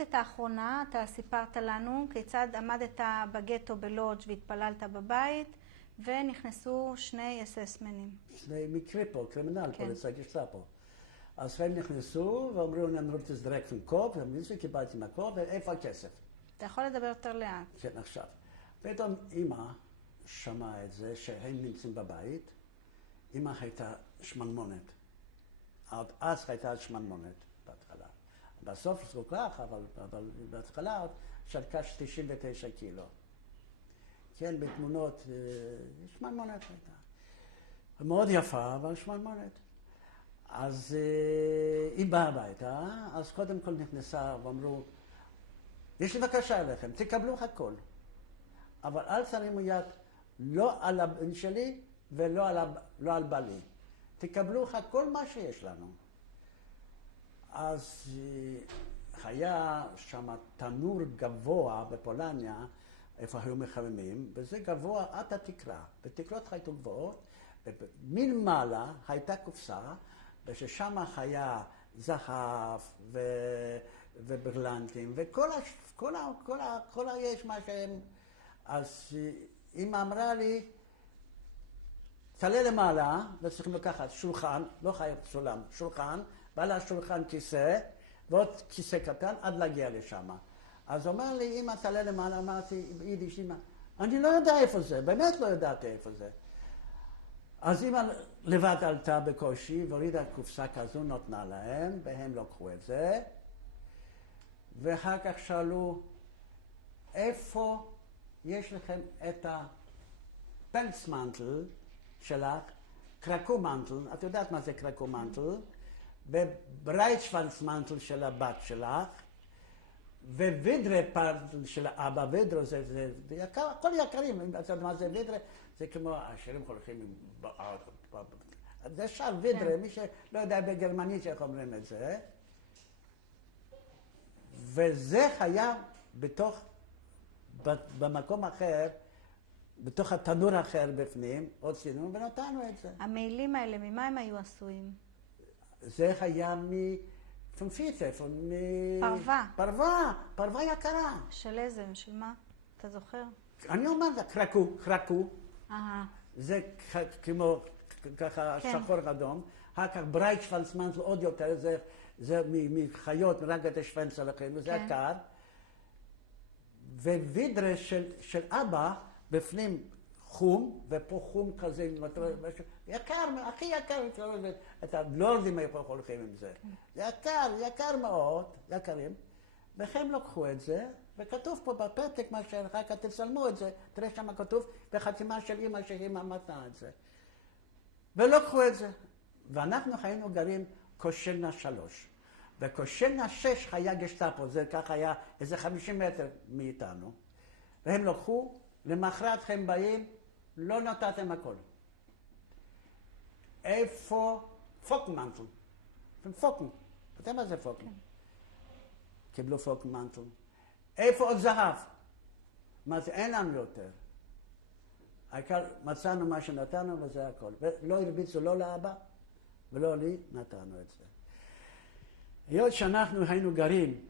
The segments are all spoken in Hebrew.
את האחרונה, אתה סיפרת לנו כיצד עמדת בגטו בלודג' והתפללת בבית, ונכנסו שני אססמנים. שני מקריפל, קרימינל, פוליציה גשטאפו. אז הם נכנסו ואמרו, אני רוצה להזדרק עם קופ, קיבלתי מהקופ, ואיפה הכסף? אתה יכול לדבר יותר לאט. כן, עכשיו. פתאום אמא שמעה את זה שהם נמצאים בבית. אמא הייתה שמנמונת. אז הייתה שמנמונת בהתחלה. בסוף זה כך, אבל בהתחלה שרקה 99 קילו. כן, בתמונות, שמנמונת הייתה. מאוד יפה, אבל שמנמונת. אז היא באה הביתה, אז קודם כל נכנסה ואמרו, יש לי בקשה אליכם, תקבלו הכל. אבל אל תרימו יד לא על הבן שלי ולא על בעלי. תקבלו הכל מה שיש לנו. אז היה שם תנור גבוה בפולניה, איפה היו מחממים, וזה גבוה עד התקרה. בתקרות היו גבוהות, ומלמעלה הייתה קופסה, וששם היה זהב וברלנטים, וכל יש מה שהם... אז אמא אמרה לי, תעלה למעלה, וצריכים לקחת שולחן, לא חייב סולם, שולחן, ועל השולחן כיסא, ועוד כיסא קטן עד להגיע לשם. אז אומר לי, אמא תעלה למעלה, אמרתי, ביידיש, אמא, אני לא יודע איפה זה, באמת לא יודעת איפה זה. אז אמא לבד עלתה בקושי, והורידה קופסה כזו, נותנה להם, והם לקחו את זה. ואחר כך שאלו, איפה יש לכם את הפלצמנטל שלך, קרקומנטל, את יודעת מה זה קרקומנטל, וברייטשוונצמנטל של הבת שלך, ווידרה פרטל של האבא, וידרה זה יקר, הכל יקרים, את יודעת מה זה וידרה? זה כמו השירים הולכים עם... זה שר וידרה, מי שלא יודע בגרמנית איך אומרים את זה. וזה היה בתוך, במקום אחר, בתוך התנור אחר בפנים, עוד סידנו ונתנו את זה. המעילים האלה, ממה הם היו עשויים? זה היה פנפיטה, פרווה. פרווה יקרה. של איזה? של מה? אתה זוכר? אני אומר, קרקו. זה כמו ככה שחור אדום. אחר כך ברייטשוונצמנטל עוד יותר, זה מחיות, מרגת השוונץ הלכים, וזה יקר. ווידרה של אבא, בפנים חום, ופה חום כזה, יקר, הכי יקר, את הלורדים איפה הולכים עם זה. זה יקר מאוד, יקרים, והם לקחו את זה, וכתוב פה בפתק מה שאחר כך תצלמו את זה, תראה שם כתוב, בחתימה של אמא שהיא מתנה את זה. ולקחו את זה. ואנחנו היינו גרים קושלנה 3. וקושלנה 6 היה גשטאפו, זה ככה היה איזה 50 מטר מאיתנו. והם לקחו, למחרת הם באים, לא נתתם הכל. איפה פוקמנטל? פוקן. אתה יודע מה זה פוקן? קיבלו פוקמנטל. איפה עוד זהב? מה זה? אין לנו יותר. העיקר מצאנו מה שנתנו וזה הכל. ולא הרביצו לא לאבא ולא לי, נתנו את זה. היות שאנחנו היינו גרים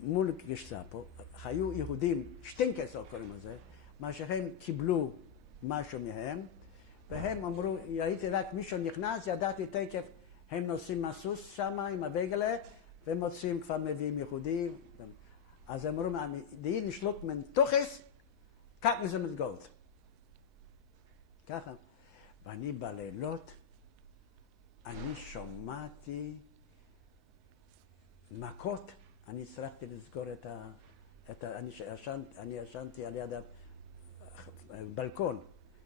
מול גשטאפו, היו יהודים, שטינקס קוראים לזה, מה שהם קיבלו משהו מהם, והם אמרו, ראיתי רק מישהו נכנס, ידעתי תקף, הם נוסעים מהסוס שם עם הבגלה, והם מוצאים כבר מביאים יהודים. אז הם אמרו, די נשלוק מן תוכס, כך מזה מתגולת. ככה. ואני בלילות, אני שמעתי מכות, אני הצלחתי לסגור אני ישנתי על יד הבלקון.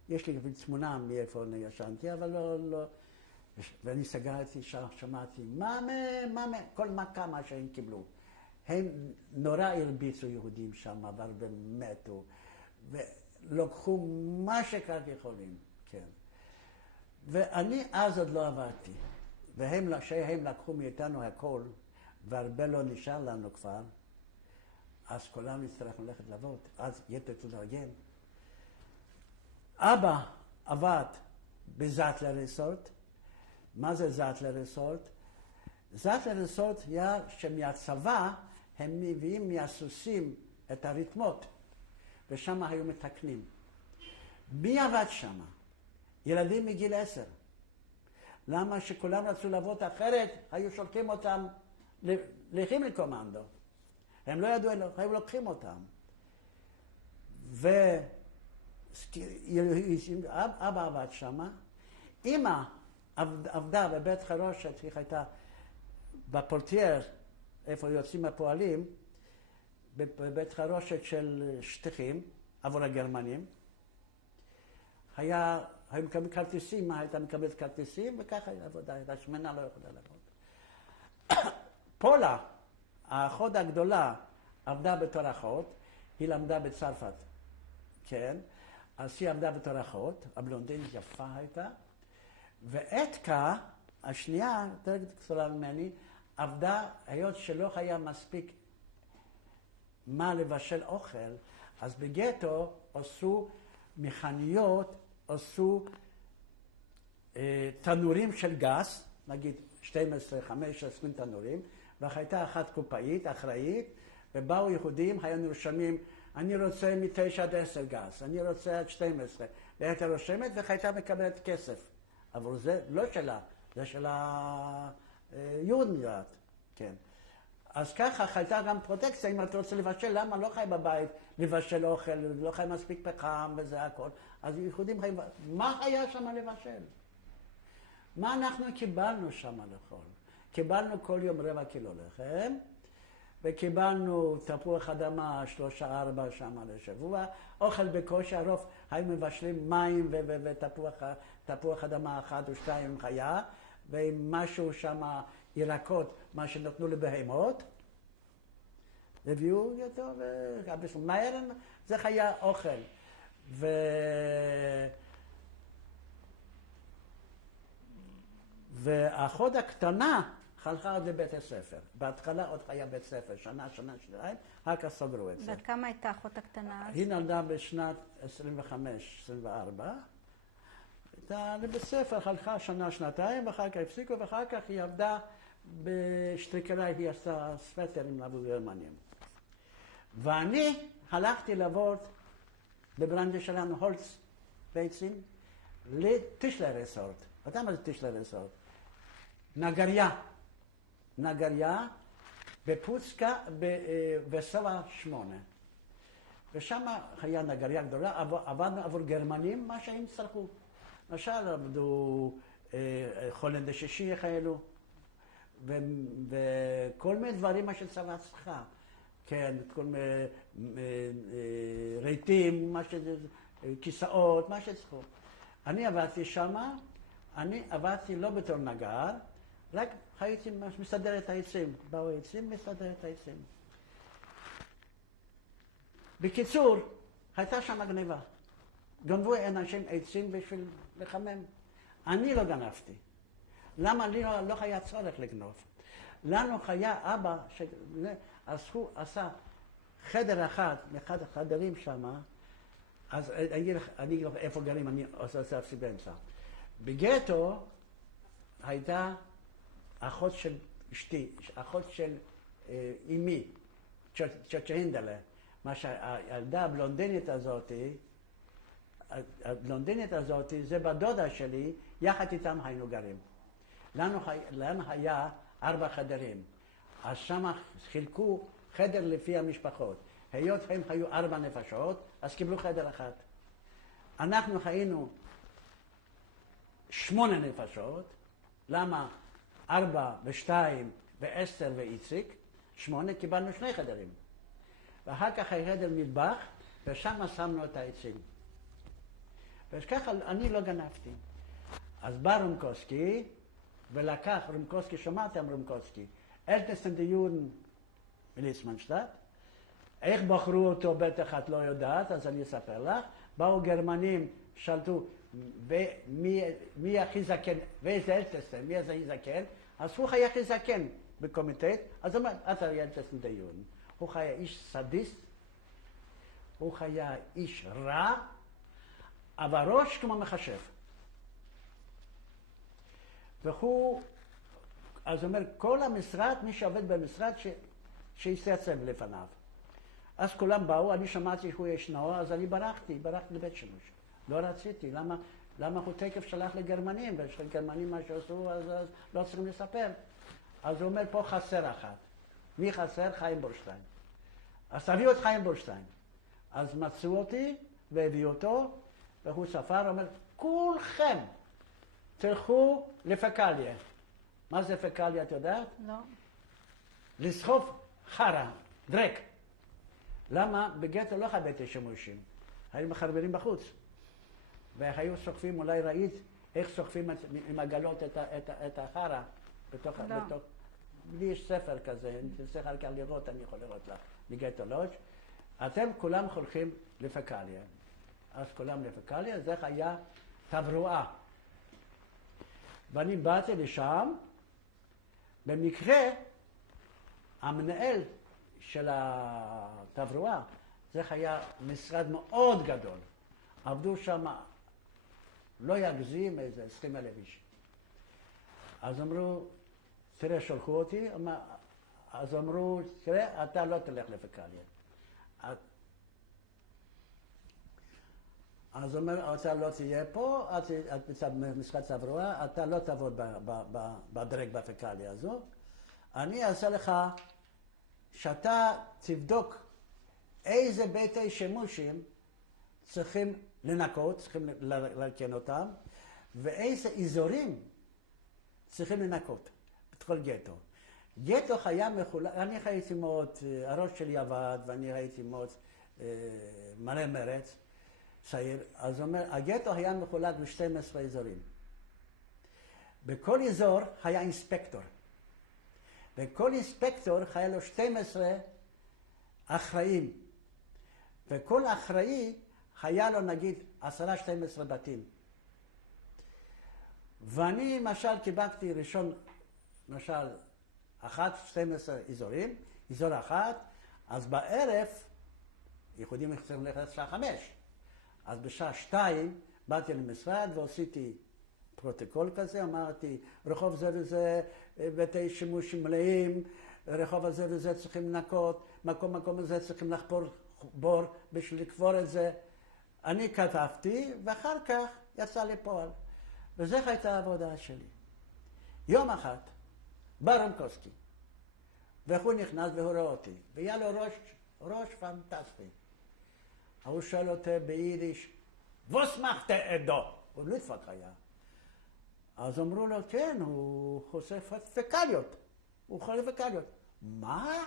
יש לי תמונה מאיפה אני ישנתי, אבל לא. ואני סגרתי, שמעתי, מאמה, כל מכה מה שהם קיבלו. הם נורא הרביצו יהודים שם, אבל ומתו, ולקחו מה שכך יכולים, כן. ואני אז עוד לא עברתי, שהם לקחו מאיתנו הכל, והרבה לא נשאר לנו כבר, אז כולם יצטרכו ללכת לעבוד, אז יתחילו לארגן. אבא עבד בזאטלר ריסורט. מה זה זאטלר ריסורט? זאטלר ריסורט היה שמהצבא הם מביאים מהסוסים את הרתמות, ושם היו מתקנים. מי עבד שם? ילדים מגיל 10. למה שכולם רצו לעבוד אחרת, היו שולחים אותם לכימי קומנדו. הם לא ידעו, היו לוקחים אותם. אבא עבד שם, אמא עבדה בבית חרושת, היא הייתה בפורטייר, איפה יוצאים הפועלים, בבית חרושת של שטחים עבור הגרמנים. היו מקבלים כרטיסים, הייתה מקבלת כרטיסים, וככה הייתה עבודה, הייתה שמנה, לא יכולה לעבוד. פולה, האחות הגדולה, עבדה בתור אחות, היא למדה בצרפת, כן? אז היא עבדה בתור אחות, הבלונדינית יפה הייתה, ואתקה, השנייה, יותר גדולה ממני, עבדה, היות שלא היה מספיק מה לבשל אוכל, אז בגטו עשו מכניות, עשו תנורים של גס, נגיד 12, 15, 20 תנורים, והייתה אחת קופאית, אחראית, ובאו יהודים, היו נרשמים, אני רוצה מ-9 עד 10 גס, אני רוצה עד 12, והייתה רושמת והייתה מקבלת כסף. אבל זה לא שלה, זה של היהודים, כן. אז ככה הייתה גם פרוטקציה, אם אתה רוצה לבשל, למה לא חי בבית לבשל אוכל, לא חי מספיק פחם וזה הכל. אז יהודים חיים, מה היה שם לבשל? מה אנחנו קיבלנו שם לאכול? קיבלנו כל יום 4 קילו לחם, וקיבלנו תפוח אדמה 3-4 שם לשבוע, אוכל בקושי, הרוב היו מבשלים מים ותפוח אדמה 1 או 2 עם חיה, ועם משהו שם, ירקות, מה שנתנו לבהמות, הביאו אותו, מהר זה היה אוכל. והאחות הקטנה הלכה עוד לבית הספר. בהתחלה עוד היה בית ספר, שנה, שנתיים, אחר כך סגרו את זה. ועד כמה הייתה האחות הקטנה אז? היא נולדה בשנת 25-24. הייתה לבית ספר, הלכה שנה, שנתיים, ואחר כך הפסיקו, ואחר כך היא עבדה בשטריקלאי, היא עשתה סווטרים לעבור גרמנים. ואני הלכתי לעבוד בברנדה שלנו, הולץ ביצים, לטישלר רסורט. אתה יודע מה זה טישלר רסורט? נגריה בפוצקה בסובה 8. ושם היה נגריה גדולה, עבדנו עבור גרמנים, מה שהם צרכו. למשל, עבדו חולנדה שישי כאלו, וכל מיני דברים מה שצבא צריכה. כן, כל מיני רהיטים, כיסאות, מה שצריכו. אני עבדתי שמה, אני עבדתי לא בתור נגר, רק הייתי מסדר את העצים. באו העצים, מסדר את העצים. בקיצור, הייתה שם גניבה. גנבו אנשים עצים בשביל לחמם. אני לא גנבתי. למה לי לא היה צורך לגנוב? לנו היה אבא, אז הוא עשה חדר אחד החדרים שם, אז אני אגיד לך איפה גרים, אני עושה אפסי באמצע. בגטו הייתה אחות של אשתי, אחות של אמי, צ'צ'הינדלה, מה שהילדה הבלונדינית הזאת, זה בדודה שלי, יחד איתם היינו גרים. לנו היה 4 חדרים, אז שם חילקו חדר לפי המשפחות. היות הם היו 4 נפשות, אז קיבלו חדר אחד. אנחנו היינו 8 נפשות, למה 4 ו2 ו10 ואיציק, 8 קיבלנו 2 חדרים. ואחר כך היה חדר מטבח, ושם שמנו את העצים. וככה אני לא גנבתי. אז בא רומקוסקי, ולקח, רומקוסקי, שמעתם רומקוסקי, אלטסטן דיון מליצמנשטט, איך בחרו אותו בטח את לא יודעת, אז אני אספר לך. באו גרמנים, שלטו, מי הכי זקן, ואיזה אלטסטן, מי הכי זקן, אז הוא היה הכי זקן בקומיטט, אז הוא אומר, אתה אלטסטן דיון. הוא היה איש סדיסט, הוא היה איש רע, אבל ראש כמו מחשב. והוא, אז הוא אומר, כל המשרד, מי שעובד במשרד, שיתייצב לפניו. אז כולם באו, אני שמעתי שהוא ישנו, אז אני ברחתי לבית שמש. לא רציתי, למה הוא תקף שלח לגרמנים, ושגרמנים מה שעשו, אז לא צריכים לספר. אז הוא אומר, פה חסר אחת. מי חסר? חיים בורשטיין. אז תביאו את חיים בורשטיין. אז מצאו אותי והביאו אותו, והוא ספר, אומר, כולכם תלכו לפקליה. מה זה פקליה, את יודעת? לא. לסחוב חרא, דרק. למה? בגטו לא חייבתי שימושים. היו מחרבנים בחוץ. והיו סוחפים, אולי ראית איך סוחפים עם עגלות את החרא בתוך... לי יש ספר כזה, אני צריך אחר כך לראות, אני יכול לראות לך, מגטו לודג'. אתם כולם הולכים לפקליה. אז כולם לפקליה, זה היה תברואה. ואני באתי לשם, במקרה, המנהל של התברואה, זה היה משרד מאוד גדול. עבדו שם, לא יגזים, איזה 20,000 איש. אז אמרו, תראה, שלחו אותי, אז אמרו, תראה, אתה לא תלך לפקליה. אז אומר, אתה לא תהיה פה, את משרד תברואה, אתה לא תעבוד בדרג בפקליה הזו. אני אעשה לך שאתה תבדוק איזה ביתי שימושים צריכים לנקות, צריכים להרכן אותם, ואיזה אזורים צריכים לנקות את כל גטו. גטו היה מחולק, אני הייתי מאוד, הראש שלי עבד, ואני הייתי מאוד מלא מרץ, צעיר. אז אומר, הגטו היה מחולק ב-12 אזורים. בכל אזור היה אינספקטור. וכל אינספקטור היה לו 12 אחראים. וכל אחראי היה לו נגיד 10-12 בתים. ואני למשל קיבלתי ראשון, למשל 12 אזורים, אזור אחד, אז בערב, ייחודים צריכים ללכת לשעה 5. אז בשעה 2 באתי למשרד ועשיתי פרוטוקול כזה, אמרתי, רחוב זה וזה, ביתי שימוש מלאים, רחוב הזה וזה צריכים לנקות, מקום הזה צריכים לחפור בור בשביל לקבור את זה. אני כתבתי, ואחר כך יצא לפועל. וזו הייתה העבודה שלי. יום אחד, בא רומקובסקי, והוא נכנס והוא רואה אותי, והיה לו ראש פנטסטי. הוא שואל אותי ביידיש, "ווס מאכט עדו?" הוא ליטבק היה. אז אמרו לו, כן, הוא חושף פקליות. הוא חולה פקליות. מה?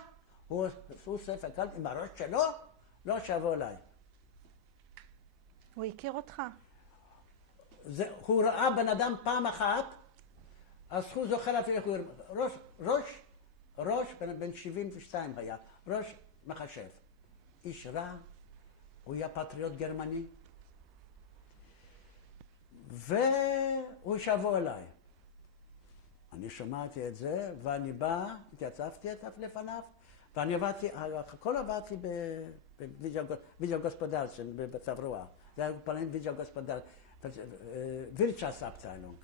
הוא עושה פקליות עם הראש שלו? לא, שיבוא אליי. הוא הכיר אותך? הוא ראה בן אדם פעם אחת, אז הוא זוכר אפילו, ראש בן 72 היה, ראש מחשב. איש רע, הוא היה פטריוט גרמני, והוא שבוא אליי. אני שמעתי את זה, ואני בא, התייצבתי לפניו, ואני עבדתי, הכל עבדתי בווידאו גוספדלצן, בתברואה. זה היה פלאים וידאו גוספדל, וירצ'אפטאילונג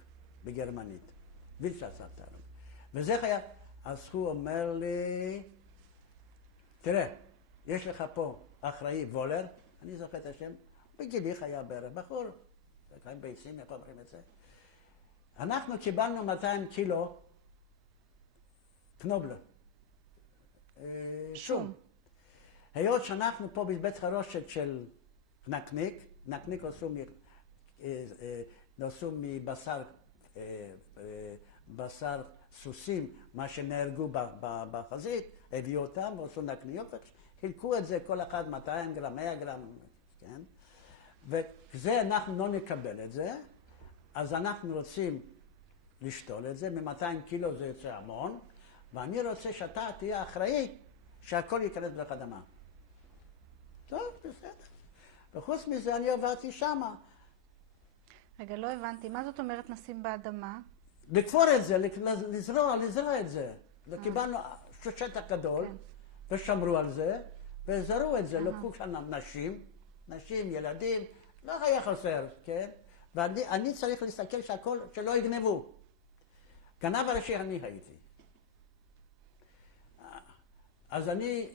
בגרמנית. וירצ'אפטאילונג. וזה היה, אז הוא אומר לי, תראה, יש לך פה אחראי וולר, אני זוכר את השם, בגילי היה בערך, בחור, קיים ביצים, איך אומרים את זה? אנחנו קיבלנו 200 קילו קנובלר. שום. היות שאנחנו פה בבית חרושת של נקניק, נקניק עשו מבשר סוסים, מה שנהרגו בחזית, הביאו אותם ועשו נקניות, וחילקו את זה כל אחד 200 גרם, 100 גרם, כן? וזה אנחנו לא נקבל את זה, אז אנחנו רוצים לשתול את זה, מ-200 קילו זה יוצא המון, ואני רוצה שאתה תהיה אחראי שהכל ייכנס בתוך אדמה. טוב, בסדר. וחוץ מזה אני עברתי שמה. רגע, לא הבנתי. מה זאת אומרת נשים באדמה? לתפור את זה, לזרוע את זה. קיבלנו שטח גדול, ושמרו על זה, וזרעו את זה. לקחו שם נשים, ילדים, לא היה חסר, כן? ואני צריך להסתכל שהכל, שלא יגנבו. גנב הראשי אני הייתי. אז אני,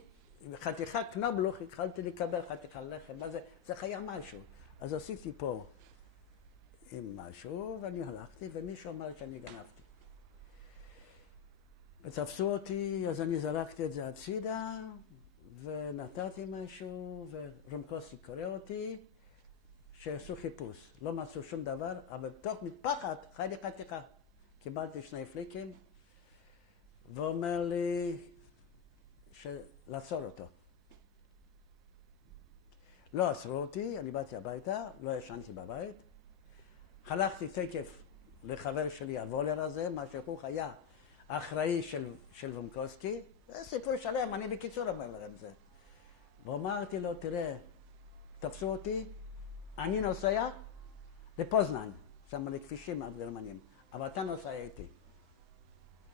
חתיכה קנבלוך, התחלתי לקבל חתיכה לחם, זה היה משהו. אז עשיתי פה עם משהו, ואני הלכתי, ומישהו אמר שאני גנבתי. ותפסו אותי, אז אני זרקתי את זה הצידה, ונתתי משהו, ורומקוסי קורא אותי, שעשו חיפוש. לא מצאו שום דבר, אבל בתוך מטפחת חי לי חתיכה. קיבלתי 2 פליקים, ואומר לי לעצור אותו. לא עצרו אותי, אני באתי הביתה, לא ישנתי בבית. הלכתי תקף לחבר שלי, הוולר הזה, מה שהוא היה האחראי של וומקוסקי. זה סיפור שלם, אני בקיצור אומר לכם את זה. ואמרתי לו, תראה, תפסו אותי, אני נוסע לפוזנן, שם לכבישים הגרמנים, אבל אתה נוסע איתי.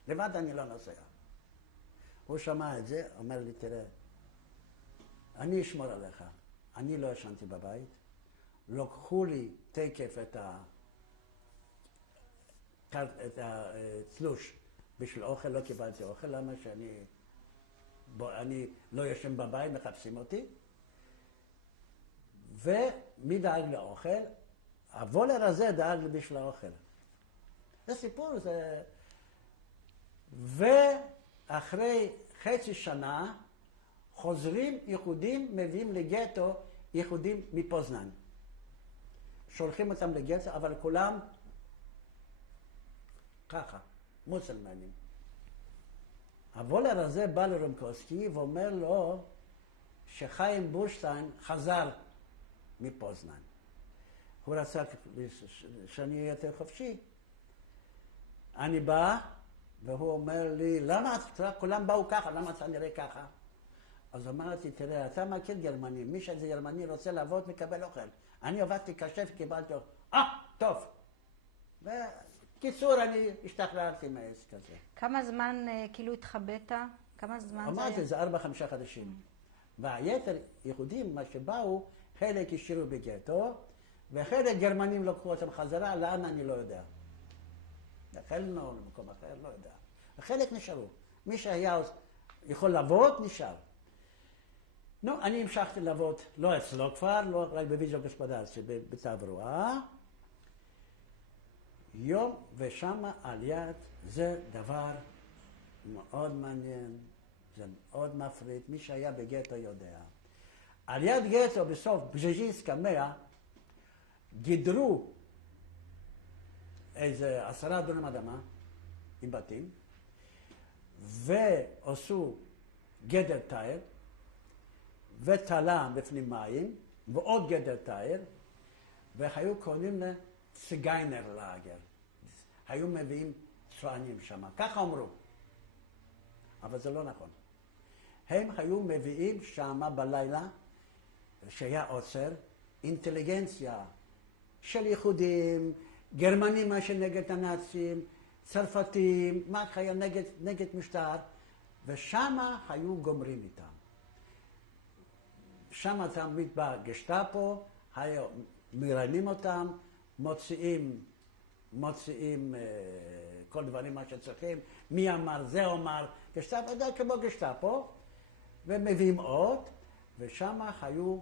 לבד אני לא נוסע. הוא שמע את זה, אומר לי, תראה, אני אשמור עליך. אני לא ישנתי בבית, לקחו לי תקף את התלוש בשביל אוכל, לא קיבלתי אוכל, למה שאני לא ישן בבית, מחפשים אותי. ומי דאג לאוכל? הוולר הזה דאג לי בשביל האוכל. זה סיפור, זה... ואחרי חצי שנה, חוזרים יהודים, מביאים לגטו יהודים מפוזנן. שולחים אותם לגטו, אבל כולם ככה, מוסלמנים. הוולר הזה בא לרומקוסקי ואומר לו שחיים בורשטיין חזר מפוזנן. הוא רצה שאני אהיה יותר חופשי. אני בא, והוא אומר לי, למה כולם באו ככה, למה אתה נראה ככה? אז אמרתי, תראה, אתה מכיר גרמנים, מי שזה גרמני רוצה לעבוד מקבל אוכל. אני עבדתי קשה וקיבלתי אוכל. טוב. בקיצור, אני השתחררתי מהעסק הזה. כמה זמן כאילו התחבאת? כמה זמן זה היה? אמרתי, זה 4-5 חודשים. והיתר יהודים, מה שבאו, חלק השאירו בגטו, וחלק גרמנים לקחו אותם חזרה, לאן אני לא יודע. לחלנו, למקום אחר, לא יודע. וחלק נשארו. מי שהיה יכול לעבוד, נשאר. נו, אני המשכתי לעבוד, לא אצלו כבר, לא רק בוויז'ו גספדרציה, בתברואה. יום ושמה על יד, זה דבר מאוד מעניין, זה מאוד מפריד, מי שהיה בגטו יודע. על יד גטו בסוף בז'ז'ינסקה 100, גידרו איזה 10 דונם אדמה עם בתים, ועשו גדר תייר, ותלה בפנים מים, ועוד גדר תייר, והיו קוראים לציגיינר לאגר. היו מביאים צוענים שם, ככה אמרו. אבל זה לא נכון. הם היו מביאים שם בלילה, שהיה עוצר, אינטליגנציה של יהודים, גרמנים מה שנגד הנאצים, צרפתים, מה היה נגד משטר, ושם היו גומרים איתם. שם תמיד בא גשטאפו, היו מראיינים אותם, מוציאים כל דברים מה שצריכים, מי אמר, זה אמר, גשטאפו, יודע כמו גשטאפו, ומביאים עוד, ושם היו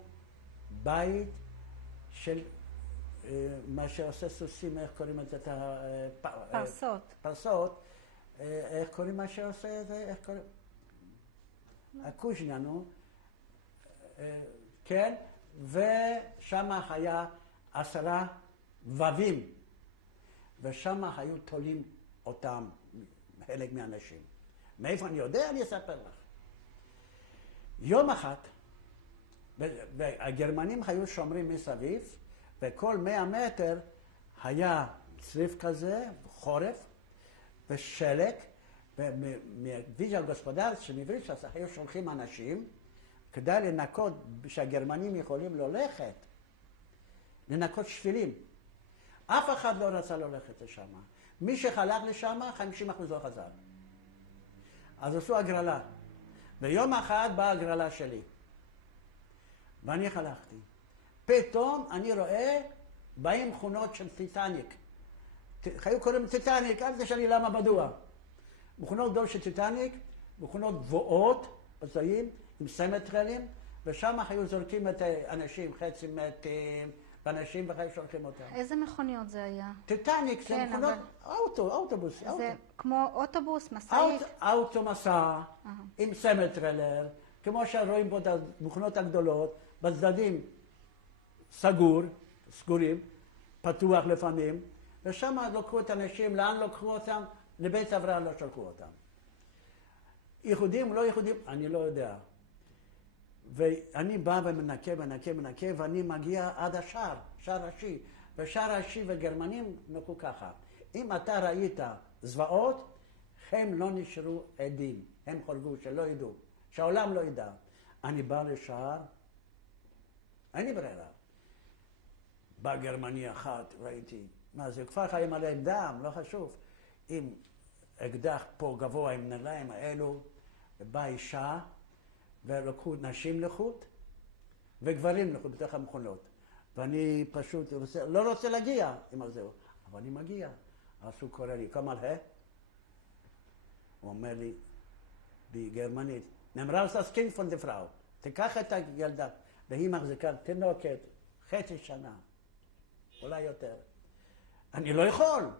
בית של מה שעושה סוסים, איך קוראים את זה? פרסות. פרסות. איך קוראים מה שעושה את זה? איך קוראים? הקוז'ניאנו. כן, ושם היה 10 ווים, ושם היו תולים אותם חלק מהאנשים. מאיפה אני יודע? אני אספר לך. יום אחד, והגרמנים היו שומרים מסביב, וכל 100 מטר היה צריף כזה, חורף, ושלג, ומוויז'ה גוספדרציה שמבריצ'ה היו שולחים אנשים, כדי לנקות, שהגרמנים יכולים ללכת, לנקות שבילים. אף אחד לא רצה ללכת לשם. מי שחלק לשם, 50% לא חזר. אז עשו הגרלה. ויום אחד באה הגרלה שלי. ואני חלקתי. פתאום אני רואה, באים מכונות של טיטניק. היו קוראים טיטניק, אל תשאלי למה מדוע. מכונות גדולות של טיטניק, מכונות גבוהות, בצעים עם סמטרלים, ושם היו זורקים את האנשים, חצי מתים, ואנשים בכלל שולחים אותם. איזה מכוניות זה היה? טיטניק, זה מכונות, אוטובוס. זה כמו אוטובוס, משאית? אוטו מסע, עם סמטרלר, כמו שרואים פה את המכונות הגדולות, בצדדים סגורים, פתוח לפעמים, ושם לקחו את האנשים, לאן לקחו אותם? לבית הבראה לא שלחו אותם. ייחודים, לא ייחודים, אני לא יודע. ואני בא ומנקה, ואני מגיע עד השער, שער ראשי. ושער ראשי וגרמנים נקו ככה. אם אתה ראית זוועות, הם לא נשארו עדים. הם חולגו, שלא ידעו, שהעולם לא ידע. אני בא לשער, אין לי ברירה. בא גרמני אחת, ראיתי, מה זה, כפר חיים עליהם דם, לא חשוב. עם אקדח פה גבוה עם נעליים האלו, ובאה אישה, ולקחו נשים לחוט, וגברים לחוט בתוך המכונות. ואני פשוט לא רוצה להגיע עם זה, אבל אני מגיע. אז הוא קורא לי, כמה לה? הוא אומר לי, בגרמנית, נמראוס das Kind von der Frau, תיקח את הילדה, והיא מחזיקה תינוקת, חצי שנה, אולי יותר. אני לא יכול.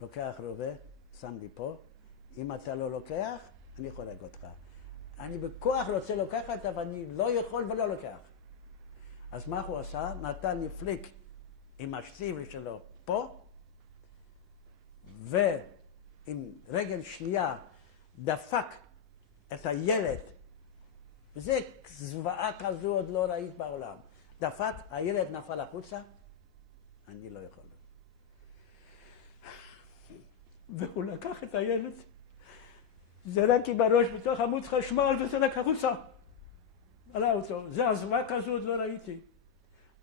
לוקח רובה, שם לי פה, אם אתה לא לוקח, אני חולק אותך. אני בכוח רוצה לקחת, אבל אני לא יכול ולא לוקח. אז מה הוא עשה? נתן לי פליק עם השציבל שלו פה, ועם רגל שנייה דפק את הילד. זה זוועה כזו עוד לא ראית בעולם. דפק, הילד נפל החוצה, אני לא יכול. והוא לקח את הילד, זרק עם הראש בתוך עמוד חשמל וזרק החוצה. עלה אותו. זה הזוועה כזו עוד לא ראיתי.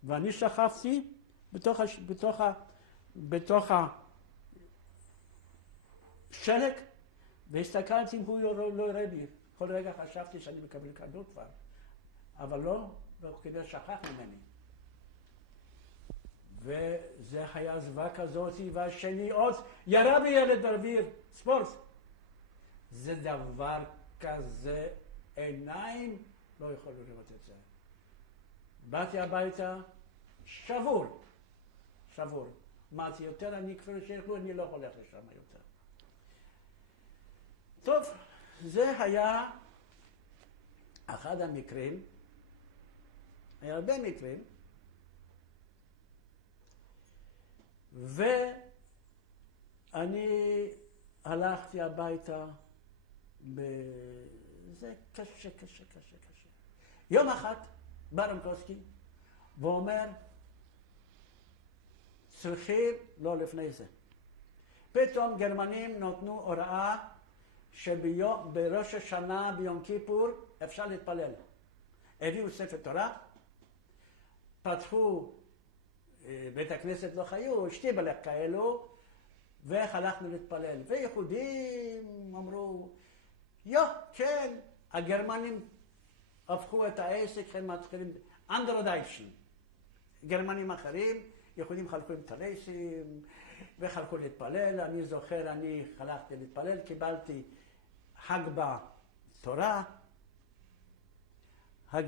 ואני שכבתי בתוך השלג, והסתכלתי אם הוא לא יראה בי. כל רגע חשבתי שאני מקבל כדור כבר. אבל לא, כדי שכח ממני. וזה היה זוועה כזאת, והשני עוד ירה בילד באוויר, ספורט. זה דבר כזה, עיניים לא יכולו לראות את זה. באתי הביתה, שבור. אמרתי יותר, אני כבר שיחלו, אני לא הולך לשם יותר. טוב, זה היה אחד המקרים, היה הרבה מקרים, ואני הלכתי הביתה, זה קשה. יום אחד בא רמקוסקי ואומר, צריכים, לא לפני זה. פתאום גרמנים נתנו הוראה שבראש השנה, ביום כיפור, אפשר להתפלל. הביאו ספר תורה, פתחו בית הכנסת לא חיו, שטיבלך כאלו, ואיך הלכנו להתפלל. ויהודים אמרו, כן, הגרמנים הפכו את העסק, הם מתחילים, אנדרו דייטשן. גרמנים אחרים, יהודים חלקו עם טרסים, וחלקו להתפלל. אני זוכר, אני הלכתי להתפלל, קיבלתי חג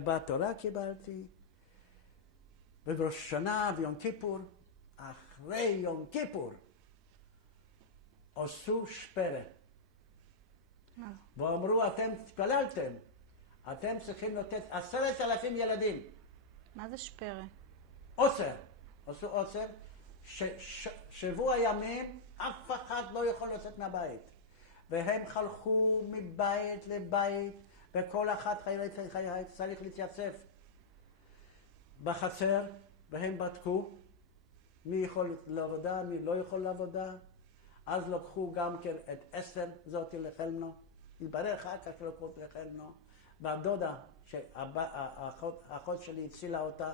בתורה קיבלתי, ובראש השנה, ביום כיפור, אחרי יום כיפור, עשו שפרה. ואמרו, אתם התפללתם, אתם צריכים לתת 10,000 ילדים. מה זה שפרה? עוצר. עשו עוצר, שבוע ימים אף אחד לא יכול לצאת מהבית. והם חלכו מבית לבית, וכל אחד צריך להתייצב בחצר, והם בדקו מי יכול לעבודה, מי לא יכול לעבודה. אז לקחו גם כן את אסתר, זאתי לחלנו, התברר אחר כך שלקחו אותי לחלנו, והדודה, האחות שלי הצילה אותה,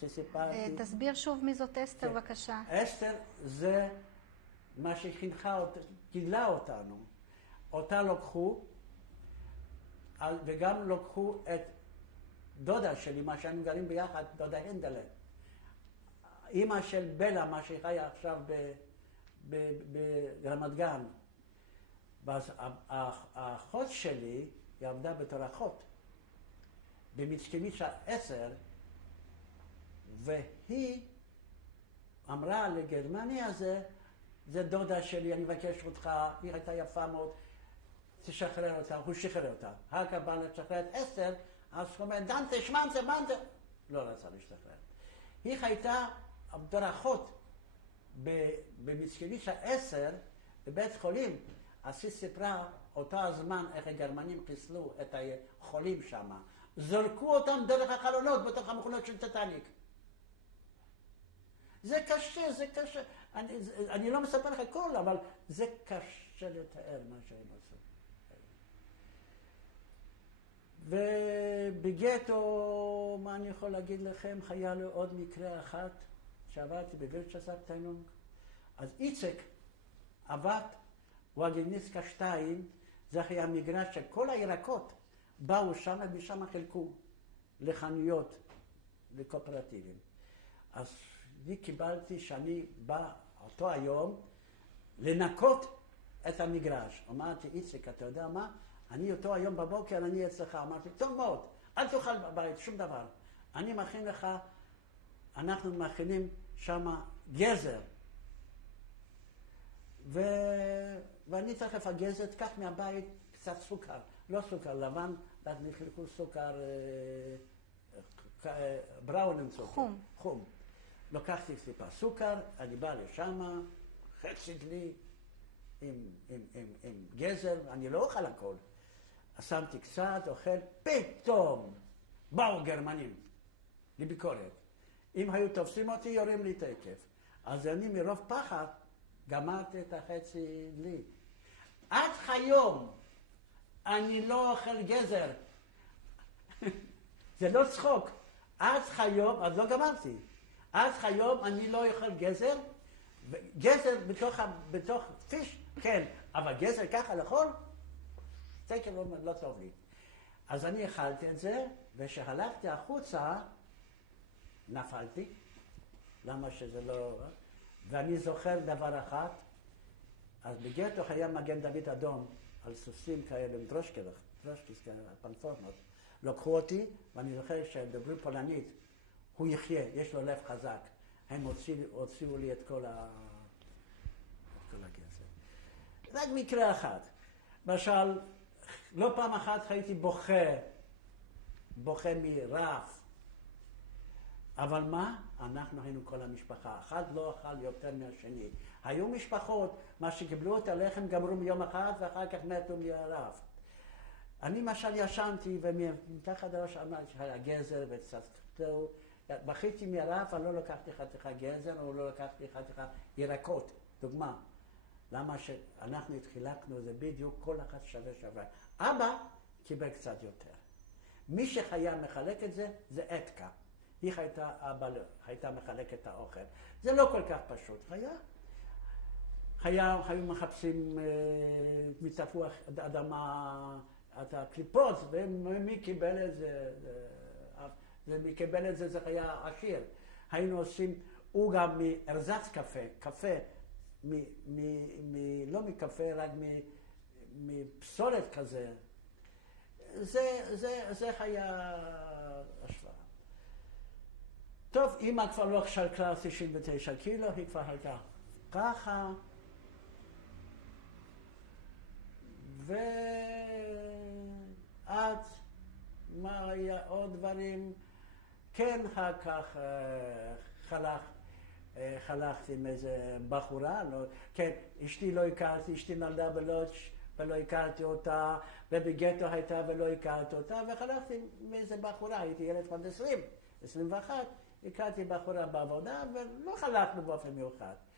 שסיפרתי. תסביר שוב מי זאת אסתר, בבקשה. אסתר זה מה שחינכה, גידלה אותנו. אותה לקחו, וגם לקחו את דודה שלי, מה שהיינו גרים ביחד, דודה הנדלה. אמא של בלה, מה שחיה עכשיו ברמת גן. ואז האחות שלי היא עבדה בתור אחות במיצקביצ'ה 10, והיא אמרה לגרמני הזה, זה דודה שלי, אני מבקש אותך, היא הייתה יפה מאוד, תשחרר אותה, הוא שחרר אותה. אחר כך בא לשחרר את אסתר, אז הוא אומר, דנטה, שמנטה, מנטה. לא רצה להשתחרר. היא הייתה בתור אחות במיצקביצ'ה 10, בבית חולים, אז היא סיפרה אותו הזמן איך הגרמנים חיסלו את החולים שם. זרקו אותם דרך החלונות בתוך המכונות של טטניק. זה קשה, זה קשה. אני לא מספר לך הכל, אבל זה קשה לתאר מה שהם עשו. ובגטו, מה אני יכול להגיד לכם, היה לו עוד מקרה אחת, שעברתי בווירצ'סאבטיינונג. אז איצק עבד וואגניסקה 2, זה היה מגרש שכל הירקות באו שם ומשם חילקו לחנויות, לקואופרטיבים. אז אני קיבלתי שאני בא אותו היום לנקות את המגרש. אמרתי, איציק, אתה יודע מה? אני אותו היום בבוקר, אני אצלך. אמרתי, טוב מאוד, אל תאכל בבית, שום דבר. אני מכין לך, אנחנו מכינים שם גזר. ואני תכף הגזר, תקח מהבית קצת סוכר. לא סוכר לבן, רק נחלקו סוכר בראון. חום. חום. לקחתי טיפה סוכר, אני בא לשם, חצי דלי עם גזר, אני לא אוכל הכל. שמתי קצת, אוכל, פתאום באו גרמנים לביקורת. אם היו תופסים אותי, יורים לי תקף. אז אני מרוב פחד גמרתי את החצי דלי. עד היום אני לא אוכל גזר. זה לא צחוק. עד היום, אז לא גמרתי. עד היום אני לא אוכל גזר. גזר בתוך פיש, כן. אבל גזר ככה לאכול, תקף לא טוב לי. אז אני אכלתי את זה, וכשהלכתי החוצה, נפלתי. למה שזה לא... ואני זוכר דבר אחד, אז בגטו היה מגן דוד אדום, על סוסים כאלה, עם דרושקיס כאלה, פנפורמות. לקחו אותי, ואני זוכר שהם דברו פולנית, הוא יחיה, יש לו לב חזק. הם הוציאו לי את כל הגזר. רק מקרה אחד. למשל, לא פעם אחת הייתי בוכה מרעב. אבל מה? אנחנו היינו כל המשפחה. אחד לא אכל יותר מהשני. היו משפחות, מה שקיבלו את הלחם גמרו מיום אחד, ואחר כך מתו מהרעב. אני למשל ישנתי, ומתחת הראש אמרתי שהיה גזר וקצת כתוב. בכיתי מהרעב, אבל לא לקחתי חתיכה גזר, או לא לקחתי חתיכה ירקות. דוגמה. למה שאנחנו התחילקנו, זה בדיוק כל אחד שווה. אבא קיבל קצת יותר. מי שהיה מחלק את זה, זה אתקה. היא הייתה מחלקת את האוכל. זה לא כל כך פשוט. היו מחפשים מתפוח אדמה, את הקליפות, ומי קיבל את זה, ומי קיבל את זה, זה היה עשיר. היינו עושים עוגה מארזץ קפה, לא מקפה, רק מפסולת כזה. זה היה השוואה. טוב, אמא כבר לא שלקה 99 קילו, היא כבר הייתה ככה. ועד מה היה עוד דברים? כן, אחר כך חלקתי עם איזה בחורה, לא, כן, אשתי לא הכרתי, אשתי נולדה בלודג' ולא הכרתי אותה, ובגטו הייתה ולא הכרתי אותה, וחלקתי עם איזה בחורה, הייתי ילד עד 20, 21, הכרתי בחורה בעבודה, ולא חלקנו באופן מיוחד.